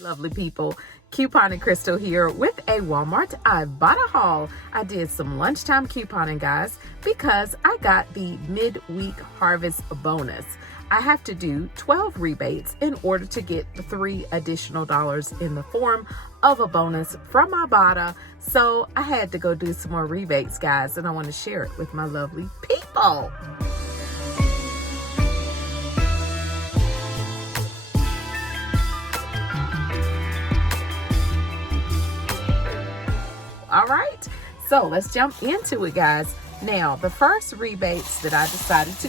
Lovely people, Coupon and Crystal here with a Walmart Ibotta haul. I did some lunchtime couponing, guys, because I got the midweek harvest bonus. I have to do 12 rebates in order to get the $3 additional in the form of a bonus from Ibotta. So I had to go do some more rebates, guys, and I want to share it with my lovely people. All right, so let's jump into it, guys. Now, the first rebates that I decided to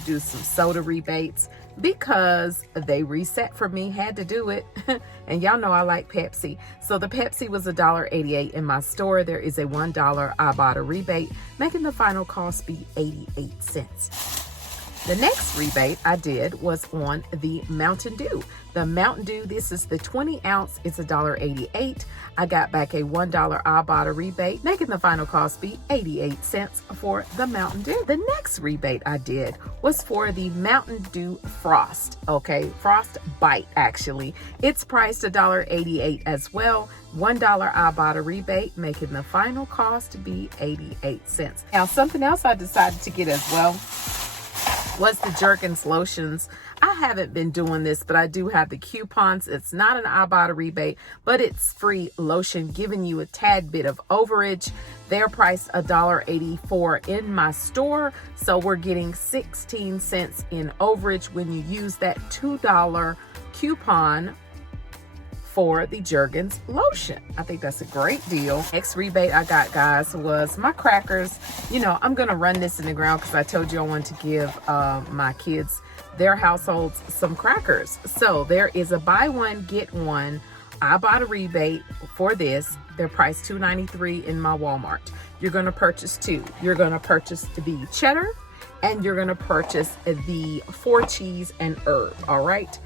do some soda rebates because they reset for me, had to do it. And y'all know I like Pepsi. So the Pepsi was $1.88 in my store. There is a $1 Ibotta rebate, making the final cost be 88 cents. The next rebate I did was on the Mountain Dew. The Mountain Dew, this is the 20 ounce, it's $1.88. I got back a $1 Ibotta rebate, making the final cost be 88 cents for the Mountain Dew. The next rebate I did was for the Mountain Dew Frost, okay? Frost Bite, actually. It's priced $1.88 as well. $1 Ibotta rebate, making the final cost be 88 cents. Now, something else I decided to get as well was the Jergens lotions. I haven't been doing this, but I do have the coupons. It's not an Ibotta rebate, but it's free lotion, giving you a tad bit of overage. They're priced $1.84 in my store, so we're getting 16 cents in overage when you use that $2 coupon for the Jergens lotion. I think that's a great deal. Next rebate I got, guys, was my crackers. You know, I'm gonna run this in the ground because I told you I wanted to give my kids, their households, some crackers. So there is a buy one get one Ibotta rebate for this. They're priced $2.93 in my Walmart. You're gonna purchase two. You're gonna purchase the cheddar and you're gonna purchase the 4 cheese and herb. All right,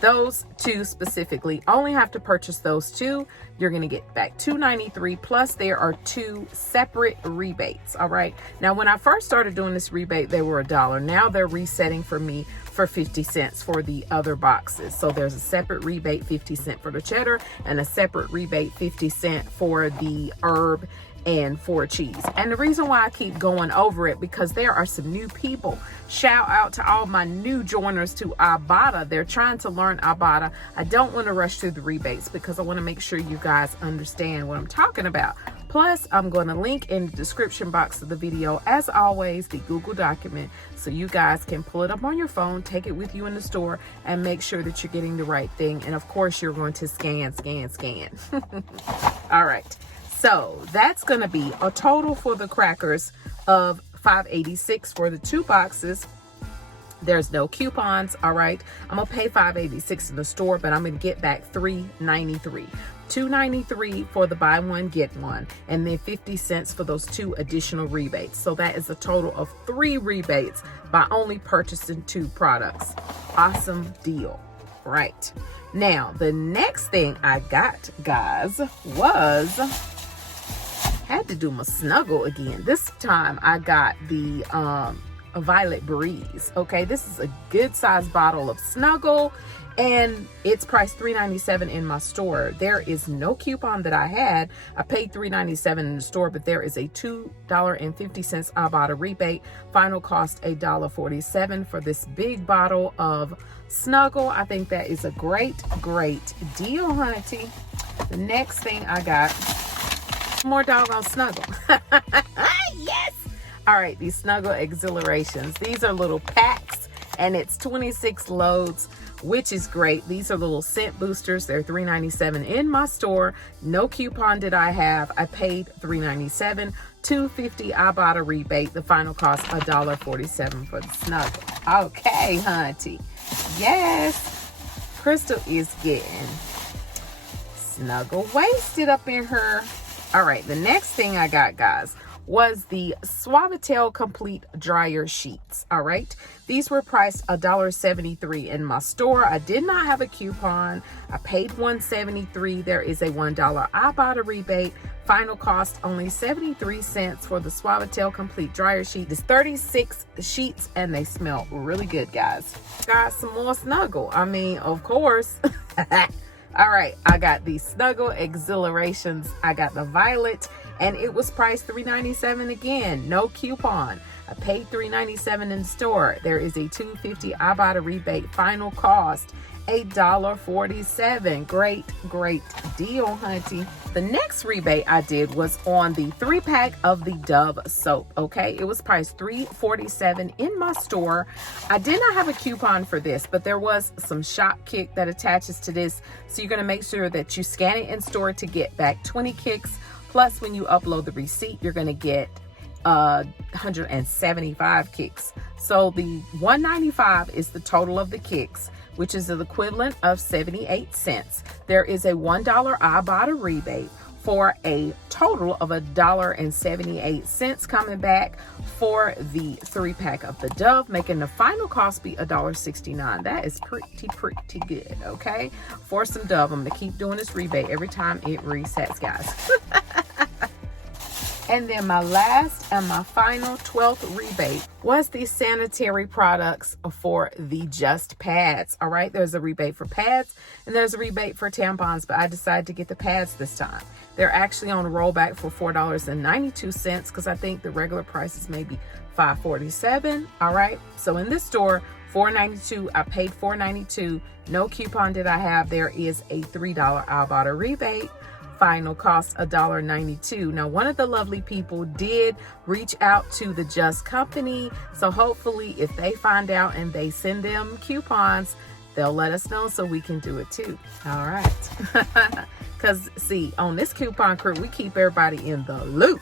those two specifically, only have to purchase those two. You're gonna get back $2.93, plus there are 2 separate rebates. All right, now when I first started doing this rebate, they were $1. Now they're resetting for me for 50 cents for the other boxes. So there's a separate rebate, 50 cents for the cheddar, and a separate rebate, 50 cents for the herb and 4 cheese. And the reason why I keep going over it, because there are some new people. Shout out to all my new joiners to Ibotta. They're trying to learn Ibotta. I don't want to rush through the rebates because I want to make sure you guys understand what I'm talking about. Plus, I'm going to link in the description box of the video, as always, the Google document, so you guys can pull it up on your phone, take it with you in the store, and make sure that you're getting the right thing. And of course, you're going to scan. All right. So that's going to be a total for the crackers of $5.86 for the 2 boxes. There's no coupons. All right, I'm gonna pay $5.86 in the store, but I'm gonna get back $3.93. $2.93 for the buy one get one, and then 50 cents for those 2 additional rebates. So that is a total of 3 rebates by only purchasing 2 products. Awesome deal. Right now, the next thing I got, guys, was had to do my Snuggle again. This time I got the a Violet Breeze. Okay, this is a good sized bottle of Snuggle, and it's priced $3.97 in my store. There is no coupon that I had. I paid $3.97 in the store, but there is a $2.50 Ibotta rebate. Final cost $1.47 for this big bottle of Snuggle. I think that is a great deal, hunty. The next thing I got, more doggone Snuggle. Yes. All right, these Snuggle Exhilarations. These are little packs, and it's 26 loads, which is great. These are little scent boosters. They're $3.97 in my store. No coupon did I have. I paid $3.97. $2.50 Ibotta rebate. The final cost $1.47 for the Snuggle. Okay, hunty. Yes, Crystal is getting Snuggle wasted up in her. All right, the next thing I got, guys, was the Suavitel Complete Dryer Sheets. All right, these were priced $1.73 in my store. I did not have a coupon. I paid $1.73. There is a $1 Ibotta rebate. Final cost only 73 cents for the Suavitel Complete Dryer Sheet. It's 36 sheets and they smell really good, guys. Got some more Snuggle. I mean, of course. All right, I got the Snuggle Exhilarations. I got the Violet and it was priced $3.97 again. No coupon. I paid $3.97 in store. There is a $2.50 Ibotta rebate. Final cost $1.47. Great deal, hunty. The next rebate I did was on the 3-pack of the Dove soap. Okay, it was priced $3.47 in my store. I did not have a coupon for this, but there was some shop kick that attaches to this, so you're going to make sure that you scan it in store to get back 20 kicks. Plus, when you upload the receipt, you're going to get 175 kicks. So the $1.95 is the total of the kicks, which is the equivalent of 78 cents. There is a $1 Ibotta rebate for a total of $1.78 coming back for the 3-pack of the Dove, making the final cost be $1.69. That is pretty good, okay? For some Dove, I'm gonna keep doing this rebate every time it resets, guys. And then my last and my final 12th rebate was the sanitary products for the Just Pads. All right, there's a rebate for pads and there's a rebate for tampons, but I decided to get the pads this time. They're actually on a rollback for $4.92 because I think the regular price is maybe $5.47. All right, so in this store, $4.92. I paid $4.92. No coupon did I have. There is a $3 Ibotta rebate. Final cost $1.92. Now, one of the lovely people did reach out to the Just Company, so hopefully if they find out and they send them coupons, they'll let us know so we can do it too. All right. Because see, on this coupon crew, we keep everybody in the loop.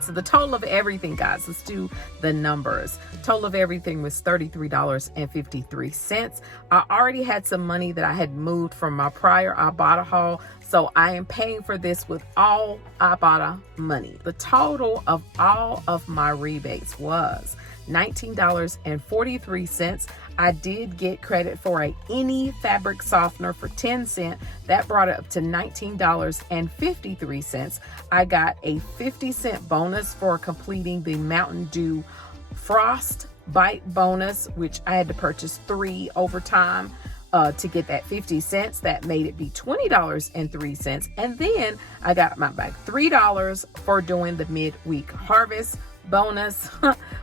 So the total of everything, guys, let's do the numbers. Total of everything was $33.53. I already had some money that I had moved from my prior Ibotta haul, so I am paying for this with all Ibotta money. The total of all of my rebates was $19.43. I did get credit for any fabric softener for 10 cents. That brought it up to $19.53. I got a 50-cent bonus for completing the Mountain Dew Frost Bite bonus, which I had to purchase 3 over time to get that 50 cents. That made it be $20.03. And then I got my back $3 for doing the midweek harvest bonus,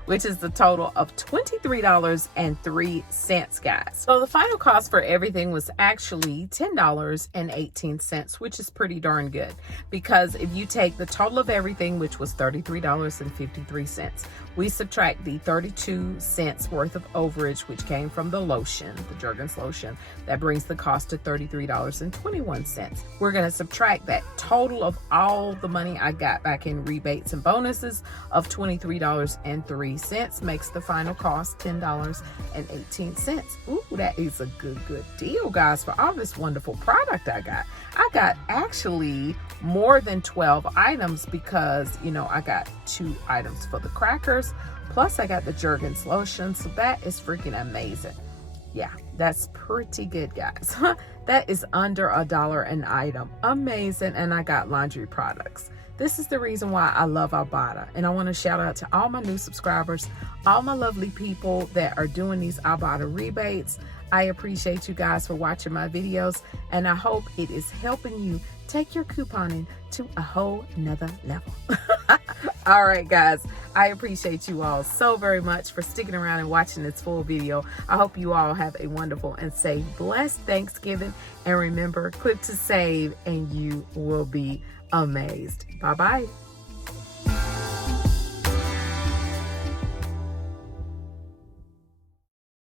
which is the total of $23.03, guys. So the final cost for everything was actually $10.18, which is pretty darn good, because if you take the total of everything, which was $33.53, we subtract the 32 cents worth of overage, which came from the lotion, the Jergens lotion, that brings the cost to $33.21. We're going to subtract that total of all the money I got back in rebates and bonuses of $23.03, makes the final cost $10.18. Ooh, that is a good deal, guys, for all this wonderful product I got. I got actually more than 12 items because, you know, I got 2 items for the crackers, plus I got the Jergens lotion, so that is freaking amazing. Yeah, that's pretty good, guys. That is under $1 an item. Amazing. And I got laundry products. This is the reason why I love Ibotta. And I want to shout out to all my new subscribers, all my lovely people that are doing these Ibotta rebates. I appreciate you guys for watching my videos, and I hope it is helping you take your couponing to a whole nother level. All right, guys, I appreciate you all so very much for sticking around and watching this full video. I hope you all have a wonderful and safe, blessed Thanksgiving. And remember, click to save and you will be amazed. Bye-bye.